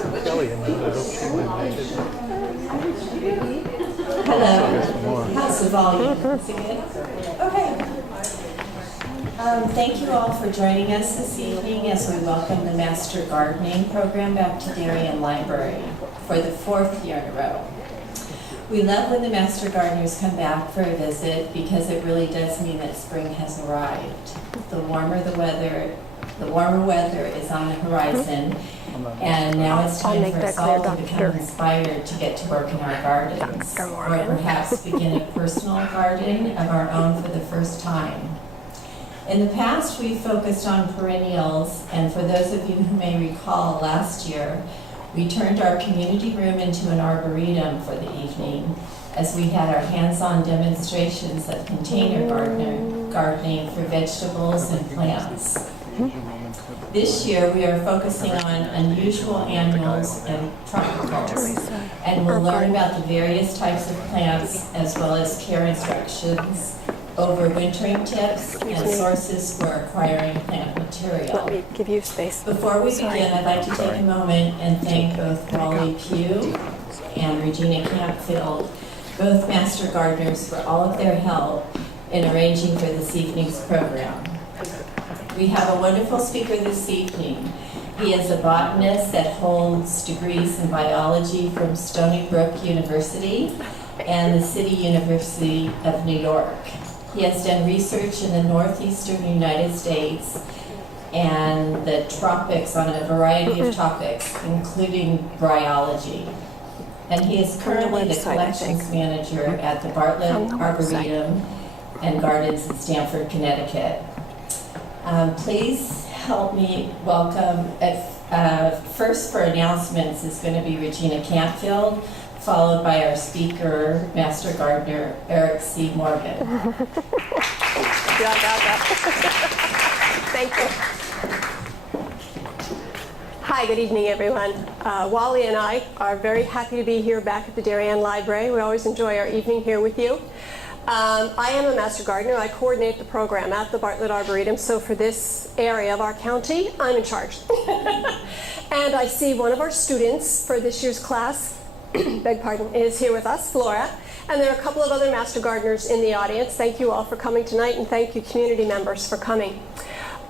Thanks. Kelly, and I hope she might make it. Hello. How's the volume? Is it good? Okay. Thank you all for joining us this evening as we welcome the Master Gardening Program back to Darien Library for the 4th year in a row. We love when the Master Gardeners come back for a visit because it really does mean that spring has arrived. The warmer weather is on the horizon, and now it's time for us all to become inspired to get to work in our gardens, or perhaps begin a personal garden of our own for the first time. In the past, we focused on perennials, and for those of you who may recall, last year, we turned our community room into an arboretum for the evening, as we had our hands-on demonstrations of container gardening for vegetables and plants. This year, we are focusing on unusual annuals and tropicals, and we'll learn about the various types of plants as well as care instructions, overwintering tips, and sources for acquiring plant material. Let me give you space. Before we begin, I'd like to take a moment and thank both Wally Pugh and Regina Campfield, both Master Gardeners, for all of their help in arranging for this evening's program. We have a wonderful speaker this evening. He is a botanist that holds degrees in biology from Stony Brook University and the City University of New York. He has done research in the northeastern United States and the tropics on a variety of topics, including bryology. And he is currently the collections manager at the Bartlett Arboretum and Gardens in Stamford, Connecticut. Please help me welcome, first for announcements is going to be Regina Campfield, followed by our speaker, Master Gardener Eric C. Morgan. Thank you. Hi, good evening, everyone. Wally and I are very happy to be here back at the Darien Library. We always enjoy our evening here with you. I am a Master Gardener. I coordinate the program at the Bartlett Arboretum, so for this area of our county, I'm in charge. And I see one of our students for this year's class, beg pardon, is here with us, Flora, and there are a couple of other Master Gardeners in the audience. Thank you all for coming tonight, and thank you community members for coming.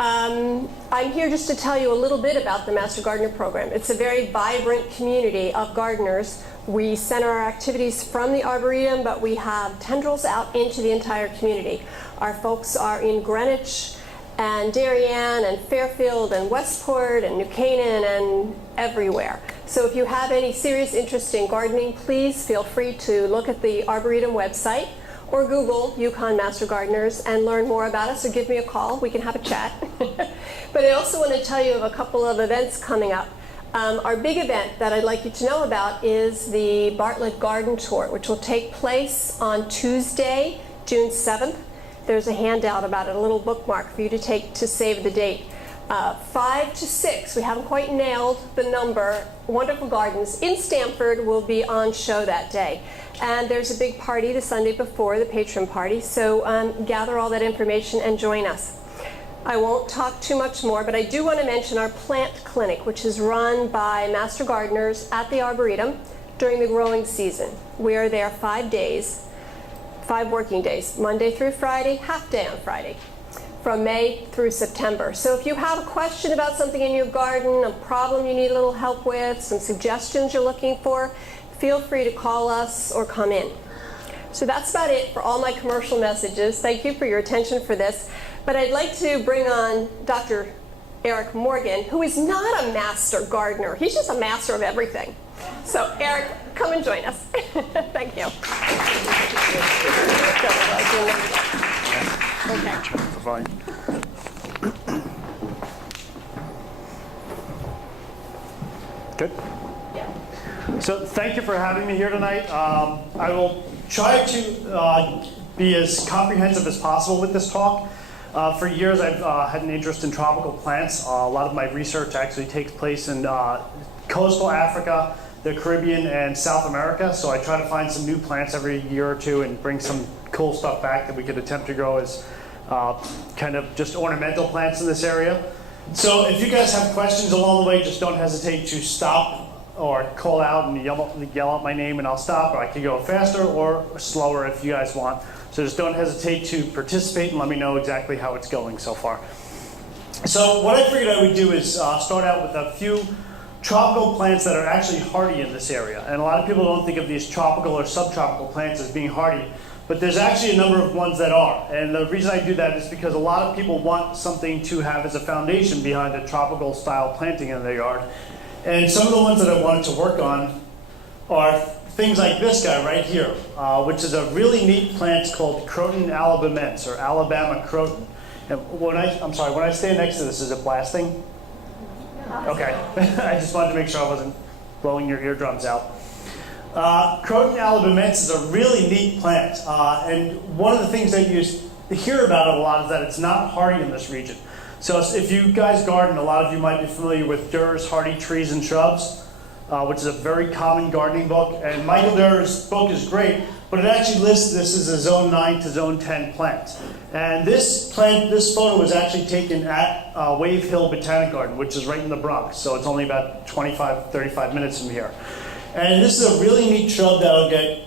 I'm here just to tell you a little bit about the Master Gardener program. It's a very vibrant community of gardeners. We center our activities from the Arboretum, but we have tendrils out into the entire community. Our folks are in Greenwich and Darien and Fairfield and Westport and New Canaan and everywhere. So if you have any serious interest in gardening, please feel free to look at the Arboretum website or Google Yukon Master Gardeners and learn more about us, or give me a call. We can have a chat. But I also want to tell you of a couple of events coming up. Our big event that I'd like you to know about is the Bartlett Garden Tour, which will take place on Tuesday, June 7th. There's a handout about it, a little bookmark for you to take to save the date. 5 to 6, we haven't quite nailed the number, wonderful gardens in Stamford will be on show that day. And there's a big party the Sunday before, the patron party, so gather all that information and join us. I won't talk too much more, but I do want to mention our plant clinic, which is run by Master Gardeners at the Arboretum during the growing season. We are there 5 days, 5 working days, Monday through Friday, half day on Friday, from May through September. So if you have a question about something in your garden, a problem you need a little help with, some suggestions you're looking for, feel free to call us or come in. So that's about it for all my commercial messages. Thank you for your attention for this. But I'd like to bring on Dr. Eric Morgan, who is not a master gardener. He's just a master of everything. So Eric, come and join us. Thank you. Good. So thank you for having me here tonight. I will try to be as comprehensive as possible with this talk. For years, I've had an interest in tropical plants. A lot of my research actually takes place in coastal Africa, the Caribbean, and South America. So I try to find some new plants every year or two and bring some cool stuff back that we could attempt to grow as kind of just ornamental plants in this area. So if you guys have questions along the way, just don't hesitate to stop or call out and yell out my name and I'll stop, or I can go faster or slower if you guys want. So just don't hesitate to participate and let me know exactly how it's going so far. So what I figured I would do is start out with a few tropical plants that are actually hardy in this area. And a lot of people don't think of these tropical or subtropical plants as being hardy, but there's actually a number of ones that are. And the reason I do that is because a lot of people want something to have as a foundation behind a tropical style planting in their yard. And some of the ones that I wanted to work on are things like this guy right here, which is a really neat plant called Croton alabamense, or Alabama croton. And when I stand next to this, is it blasting? Okay, I just wanted to make sure I wasn't blowing your eardrums out. Croton alabamense is a really neat plant, and one of the things that you hear about it a lot is that it's not hardy in this region. So if you guys garden, a lot of you might be familiar with Durr's Hardy Trees and Shrubs, which is a very common gardening book, and Michael Durr's book is great, but it actually lists this as a Zone 9 to Zone 10 plant. And this photo was actually taken at Wave Hill Botanic Garden, which is right in the Bronx, so it's only about 35 minutes from here. And this is a really neat shrub that'll get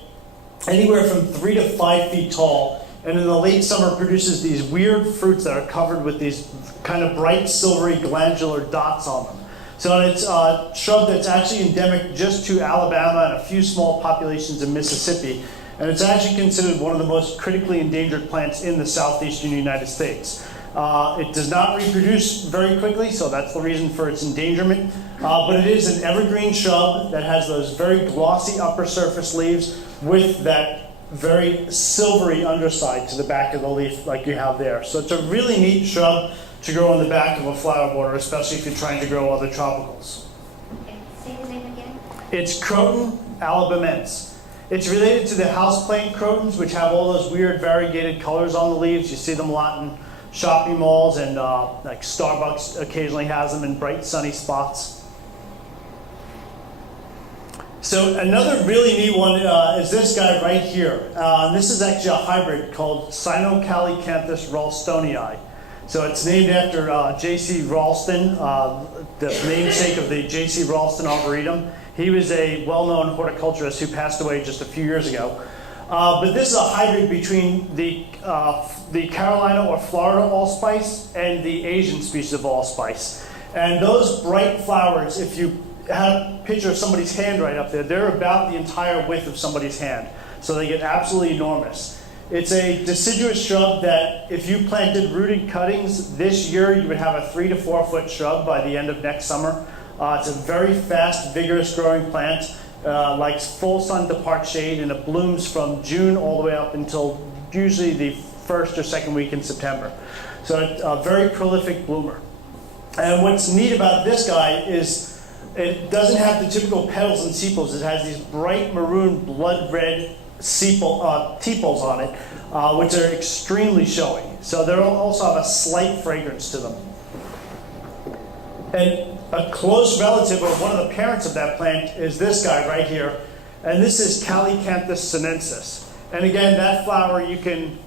anywhere from 3 to 5 feet tall, and in the late summer produces these weird fruits that are covered with these kind of bright silvery glandular dots on them. So it's a shrub that's actually endemic just to Alabama and a few small populations in Mississippi. And it's actually considered one of the most critically endangered plants in the southeastern United States. It does not reproduce very quickly, so that's the reason for its endangerment. But it is an evergreen shrub that has those very glossy upper surface leaves with that very silvery underside to the back of the leaf like you have there. So it's a really neat shrub to grow on the back of a flower border, especially if you're trying to grow other tropicals. Okay, say the name again. It's Croton alabamense. It's related to the houseplant crotons, which have all those weird variegated colors on the leaves. You see them a lot in shopping malls, and like Starbucks occasionally has them in bright sunny spots. So another really neat one is this guy right here. This is actually a hybrid called Cynocalycanthus ralstonii. So it's named after J.C. Ralston, the namesake of the J.C. Ralston Arboretum. He was a well-known horticulturist who passed away just a few years ago. But this is a hybrid between the Carolina or Florida allspice and the Asian species of allspice. And those bright flowers, if you had a picture of somebody's hand right up there, they're about the entire width of somebody's hand. So they get absolutely enormous. It's a deciduous shrub that if you planted rooted cuttings this year, you would have a 3 to 4 foot shrub by the end of next summer. It's a very fast, vigorous growing plant, likes full sun to part shade, and it blooms from June all the way up until usually the first or second week in September. So it's a very prolific bloomer. And what's neat about this guy is it doesn't have the typical petals and sepals. It has these bright maroon, blood red tepals on it, which are extremely showy. So they also have a slight fragrance to them. And a close relative, or one of the parents of that plant, is this guy right here. And this is Calycanthus sinensis. And again, that flower you can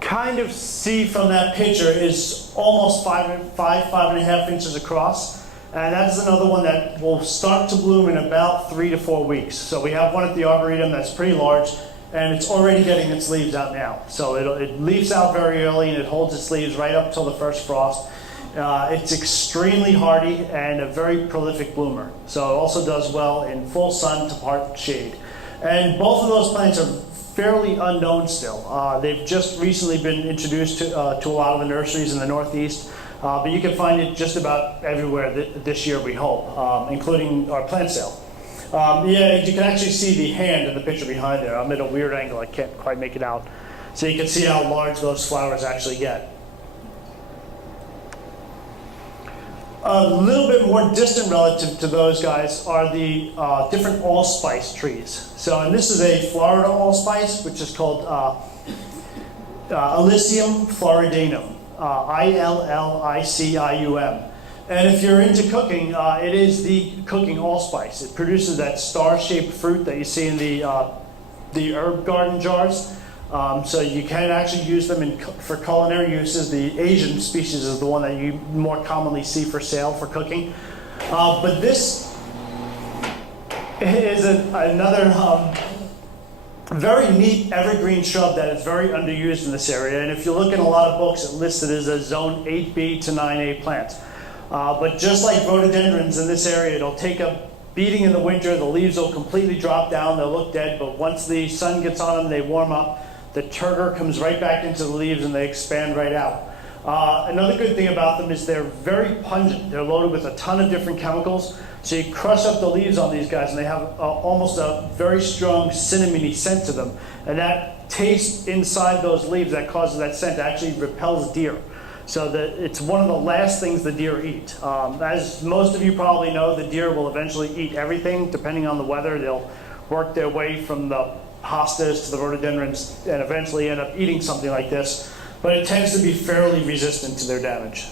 kind of see from that picture is almost 5.5 inches across. And that's another one that will start to bloom in about 3 to 4 weeks. So we have one at the Arboretum that's pretty large, and it's already getting its leaves out now. So it leaves out very early, and it holds its leaves right up till the first frost. It's extremely hardy and a very prolific bloomer. So it also does well in full sun to part shade. And both of those plants are fairly unknown still. They've just recently been introduced to a lot of the nurseries in the Northeast. But you can find it just about everywhere this year, we hope, including our plant sale. Yeah, you can actually see the hand in the picture behind there. I'm at a weird angle, I can't quite make it out. So you can see how large those flowers actually get. A little bit more distant relative to those guys are the different allspice trees. So, and this is a Florida allspice, which is called Illicium floridanum, Illicium. And if you're into cooking, it is the cooking allspice. It produces that star-shaped fruit that you see in the herb garden jars. So you can actually use them for culinary uses. The Asian species is the one that you more commonly see for sale for cooking. But this is another very neat evergreen shrub that is very underused in this area. And if you look in a lot of books, it lists it as a zone 8B to 9A plant. But just like rhododendrons in this area, it'll take a beating in the winter. The leaves will completely drop down. They'll look dead. But once the sun gets on them, they warm up. The turgor comes right back into the leaves and they expand right out. Another good thing about them is they're very pungent. They're loaded with a ton of different chemicals. So you crush up the leaves on these guys and they have almost a very strong cinnamony scent to them. And that taste inside those leaves that causes that scent actually repels deer. So it's one of the last things the deer eat. As most of you probably know, the deer will eventually eat everything. Depending on the weather, they'll work their way from the hostas to the rhododendrons and eventually end up eating something like this. But it tends to be fairly resistant to their damage.